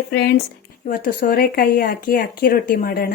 Hi friends ಇವತ್ತು ಸೋರೆಕಾಯಿ ಹಾಕಿ ಅಕ್ಕಿ ರೊಟ್ಟಿ ಮಾಡೋಣ.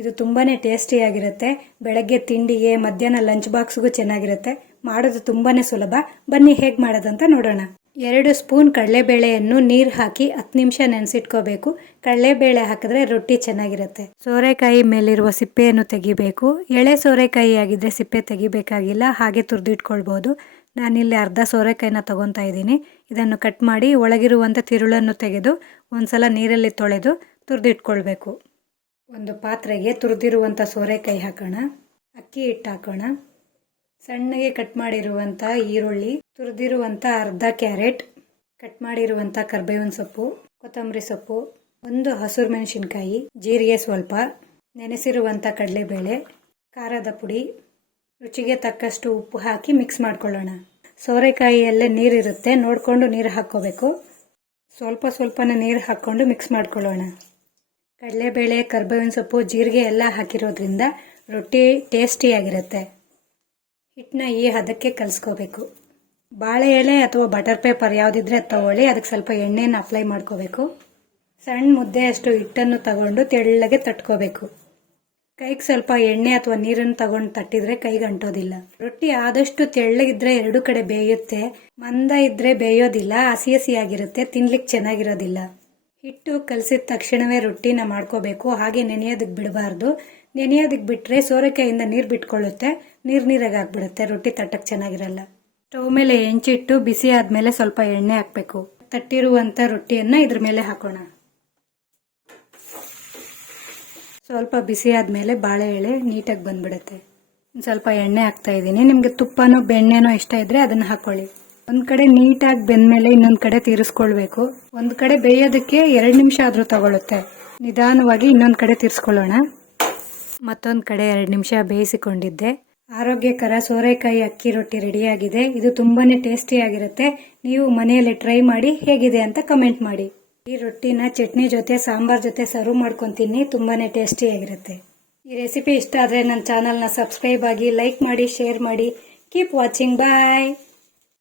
ಇದು ತುಂಬಾನೇ ಟೇಸ್ಟಿಯಾಗಿರುತ್ತೆ ಬೆಳಗ್ಗೆ ತಿಂಡಿಗೆ ಮಧ್ಯಾಹ್ನ ಲಂಚ್ ಬಾಕ್ಸ್ಗೂ ಚೆನ್ನಾಗಿರುತ್ತೆ. ಮಾಡೋದು ತುಂಬಾನೇ ಸುಲಭ. ಬನ್ನಿ, ಹೇಗೆ ಮಾಡೋದಂತ ನೋಡೋಣ. ಎರಡು ಸ್ಪೂನ್ ಕಡಲೆಬೇಳೆಯನ್ನು ನೀರು ಹಾಕಿ ಹತ್ತು ನಿಮಿಷ ನೆನೆಸಿಟ್ಕೋಬೇಕು. ಕಡಲೆಬೇಳೆ ಹಾಕಿದ್ರೆ ರೊಟ್ಟಿ ಚೆನ್ನಾಗಿರುತ್ತೆ. ಸೋರೆಕಾಯಿ ಮೇಲಿರುವ ಸಿಪ್ಪೆಯನ್ನು ತೆಗಿಬೇಕು. ಎಳೆ ಸೋರೆಕಾಯಿ ಆಗಿದ್ರೆ ಸಿಪ್ಪೆ ತೆಗಿಬೇಕಾಗಿಲ್ಲ. ಹಾಗೆ ತುರಿದಿಟ್ಕೊಳ್ಬೋದು. ನಾನಿಲ್ಲಿ ಅರ್ಧ ಸೋರೆಕಾಯಿನ ತಗೊತಾ ಇದ್ದೀನಿ. ಇದನ್ನು ಕಟ್ ಮಾಡಿ ಒಳಗಿರುವಂಥ ತಿರುಳನ್ನು ತೆಗೆದು ಒಂದ್ಸಲ ನೀರಲ್ಲಿ ತೊಳೆದು ತುರಿದಿಟ್ಕೊಳ್ಬೇಕು. ಒಂದು ಪಾತ್ರೆಗೆ ತುರಿದಿರುವಂಥ ಸೋರೆಕಾಯಿ ಹಾಕೋಣ. ಅಕ್ಕಿ ಹಿಟ್ಟು ಹಾಕೋಣ ಸಣ್ಣಗೆ ಕಟ್ ಮಾಡಿರುವಂಥ ಈರುಳ್ಳಿ ತುರಿದಿರುವಂಥ ಅರ್ಧ ಕ್ಯಾರೆಟ್, ಕಟ್ ಮಾಡಿರುವಂಥ ಕರ್ಬೇವಿನ ಸೊಪ್ಪು, ಕೊತ್ತಂಬರಿ ಸೊಪ್ಪು, ಒಂದು ಹಸಿರು ಮೆಣಸಿನ್ಕಾಯಿ, ಜೀರಿಗೆ ಸ್ವಲ್ಪ ನೆನೆಸಿರುವಂಥ ಕಡಲೆಬೇಳೆ, ಖಾರದ ಪುಡಿ, ರುಚಿಗೆ ತಕ್ಕಷ್ಟು ಉಪ್ಪು ಹಾಕಿ ಮಿಕ್ಸ್ ಮಾಡ್ಕೊಳ್ಳೋಣ. ಸೋರೆಕಾಯಿಯಲ್ಲೇ ನೀರಿರುತ್ತೆ, ನೋಡಿಕೊಂಡು ನೀರು ಹಾಕ್ಕೋಬೇಕು. ಸ್ವಲ್ಪ ಸ್ವಲ್ಪನೇ ನೀರು ಹಾಕ್ಕೊಂಡು ಮಿಕ್ಸ್ ಮಾಡ್ಕೊಳ್ಳೋಣ. ಕಡಲೆಬೇಳೆ, ಕರ್ಬೇವಿನ ಸೊಪ್ಪು, ಜೀರಿಗೆ ಎಲ್ಲ ಹಾಕಿರೋದ್ರಿಂದ ರೊಟ್ಟಿ ಟೇಸ್ಟಿಯಾಗಿರುತ್ತೆ ಹಿಟ್ಟನ್ನ ಈ ಹದಕ್ಕೆ ಕಲಿಸ್ಕೋಬೇಕು. ಬಾಳೆ ಎಲೆ ಅಥವಾ ಬಟರ್ ಪೇಪರ್ ಯಾವುದಿದ್ರೆ ತಗೊಳ್ಳಿ, ಅದಕ್ಕೆ ಸ್ವಲ್ಪ ಎಣ್ಣೆನ ಅಪ್ಲೈ ಮಾಡ್ಕೋಬೇಕು. ಸಣ್ಣ ಮುದ್ದೆಯಷ್ಟು ಹಿಟ್ಟನ್ನು ತಗೊಂಡು ತೆಳ್ಳಗೆ ತಟ್ಕೋಬೇಕು. ಕೈಗೆ ಸ್ವಲ್ಪ ಎಣ್ಣೆ ಅಥವಾ ನೀರನ್ನು ತಗೊಂಡು ತಟ್ಟಿದ್ರೆ ಕೈಗೆ ಅಂಟೋದಿಲ್ಲ ರೊಟ್ಟಿ ಆದಷ್ಟು ತೆಳ್ಳಗಿದ್ರೆ ಎರಡು ಕಡೆ ಬೇಯುತ್ತೆ, ಮಂದ ಇದ್ರೆ ಬೇಯೋದಿಲ್ಲ, ಹಸಿ ಹಸಿಯಾಗಿರುತ್ತೆ ತಿನ್ಲಿಕ್ಕೆ ಚೆನ್ನಾಗಿರೋದಿಲ್ಲ. ಹಿಟ್ಟು ಕಲಸಿದ ತಕ್ಷಣವೇ ರೊಟ್ಟಿನ ಮಾಡ್ಕೋಬೇಕು, ಹಾಗೆ ನೆನೆಯೋದಕ್ಕೆ ಬಿಡಬಾರ್ದು. ನೆನೆಯೋದಕ್ಕೆ ಬಿಟ್ರೆ ಸೋರೆಕಾಯಿಂದ ನೀರು ಬಿಟ್ಕೊಳ್ಳುತ್ತೆ, ನೀರು ನೀರಾಗಿ ಆಗ್ಬಿಡುತ್ತೆ, ರೊಟ್ಟಿ ತಟ್ಟಕ್ಕೆ ಚೆನ್ನಾಗಿರಲ್ಲ. ಸ್ಟವ್ ಮೇಲೆ ಹೆಂಚಿಟ್ಟು, ಬಿಸಿ ಆದಮೇಲೆ ಸ್ವಲ್ಪ ಎಣ್ಣೆ ಹಾಕ್ಬೇಕು. ತಟ್ಟಿರುವಂತ ರೊಟ್ಟಿಯನ್ನ ಇದ್ರ ಮೇಲೆ ಹಾಕೋಣ. ಸ್ವಲ್ಪ ಬಿಸಿ ಆದಮೇಲೆ ಬಾಳೆ ಎಳೆ ನೀಟಾಗಿ ಬಂದ್ಬಿಡುತ್ತೆ. ಸ್ವಲ್ಪ ಎಣ್ಣೆ ಹಾಕ್ತಾ ಇದ್ದೀನಿ. ನಿಮ್ಗೆ ತುಪ್ಪನೋ ಬೆಣ್ಣೆನೋ ಇಷ್ಟ ಇದ್ರೆ ಅದನ್ನ ಹಾಕೊಳ್ಳಿ. ಒಂದ್ ಕಡೆ ನೀಟಾಗಿ ಬೆಂದ್ಮೇಲೆ ಇನ್ನೊಂದ್ ಕಡೆ ತೀರಿಸ್ಕೊಳ್ಬೇಕು. ಒಂದ್ ಕಡೆ ಬೇಯೋದಕ್ಕೆ ಎರಡ್ ನಿಮಿಷ ಆದ್ರೂ ತಗೊಳುತ್ತೆ. ನಿಧಾನವಾಗಿ ಇನ್ನೊಂದ್ ಕಡೆ ತೀರಿಸ್ಕೊಳ್ಳೋಣ. ಮತ್ತೊಂದ್ ಕಡೆ ಎರಡು ನಿಮಿಷ ಬೇಯಿಸಿಕೊಂಡಿದ್ದೆ. ಆರೋಗ್ಯಕರ ಸೋರೆಕಾಯಿ ಅಕ್ಕಿ ರೊಟ್ಟಿ ರೆಡಿಯಾಗಿದೆ. ಇದು ತುಂಬಾನೇ ಟೇಸ್ಟಿ ಆಗಿರುತ್ತೆ ನೀವು ಮನೆಯಲ್ಲಿ ಟ್ರೈ ಮಾಡಿ ಹೇಗಿದೆ ಅಂತ ಕಮೆಂಟ್ ಮಾಡಿ. ಈ ರೊಟ್ಟಿನ ಚಟ್ನಿ ಜೊತೆ, ಸಾಂಬಾರ್ ಜೊತೆ ಸರ್ವ್ ಮಾಡ್ಕೊತೀನಿ. ತುಂಬಾನೇ ಟೇಸ್ಟಿ ಆಗಿರುತ್ತೆ. ಈ ರೆಸಿಪಿ ಇಷ್ಟ ಆದ್ರೆ ನನ್ನ ಚಾನಲ್ನ ಸಬ್ಸ್ಕ್ರೈಬ್ ಆಗಿ ಲೈಕ್ ಮಾಡಿ ಶೇರ್ ಮಾಡಿ. Keep watching bye